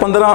15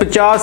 50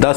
10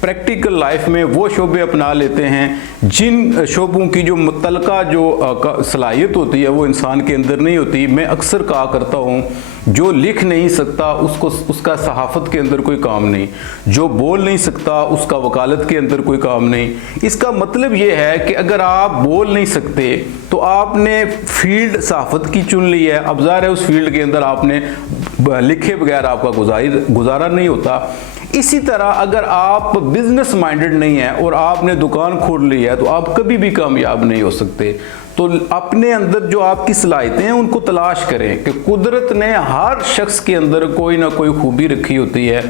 practical life में वो शोबे अपना लेते हैं जिन शोबों की जो मुतलका जो सलाहियत होती है वो इंसान के अंदर नहीं होती। मैं अक्सर कहा करता हूँ, जो लिख नहीं सकता उसका सहाफ़त के अंदर कोई काम नहीं, जो बोल नहीं सकता उसका वकालत के अंदर कोई काम नहीं। इसका मतलब ये है कि अगर आप बोल नहीं सकते तो आपने फील्ड सहाफ़त की चुन ली है, अब ज़ाहिर है उस फील्ड के अंदर आपने लिखे बगैर आपका गुजारा नहीं होता। इसी तरह अगर आप बिजनेस माइंडेड नहीं है और आपने दुकान खोल ली है तो आप कभी भी कामयाब नहीं हो सकते। तो अपने अंदर जो आपकी सलाहियतें हैं उनको तलाश करें कि कुदरत ने हर शख्स के अंदर कोई ना कोई खूबी रखी होती है।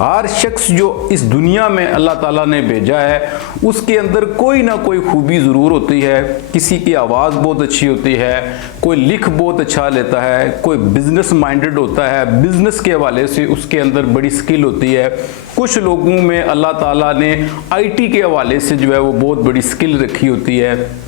हर शख्स जो इस दुनिया में अल्लाह ताला ने भेजा है उसके अंदर कोई ना कोई खूबी ज़रूर होती है। किसी की आवाज़ बहुत अच्छी होती है, कोई लिख बहुत अच्छा लेता है, कोई बिज़नेस माइंडेड होता है, बिज़नेस के हवाले से उसके अंदर बड़ी स्किल होती है। कुछ लोगों में अल्लाह ताला ने IT के हवाले से जो है वो बहुत बड़ी स्किल रखी होती है।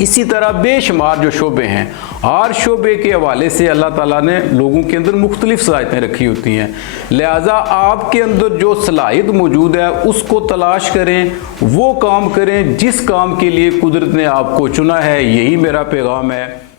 इसी तरह बेशुमार जो शोबे हैं, हर शोबे के हवाले से अल्लाह ताला ने लोगों के अंदर मुख्तलिफ सलाहियतें रखी होती हैं। लिहाजा आपके अंदर जो सलाहियत मौजूद है उसको तलाश करें, वो काम करें जिस काम के लिए कुदरत ने आपको चुना है। यही मेरा पैगाम है।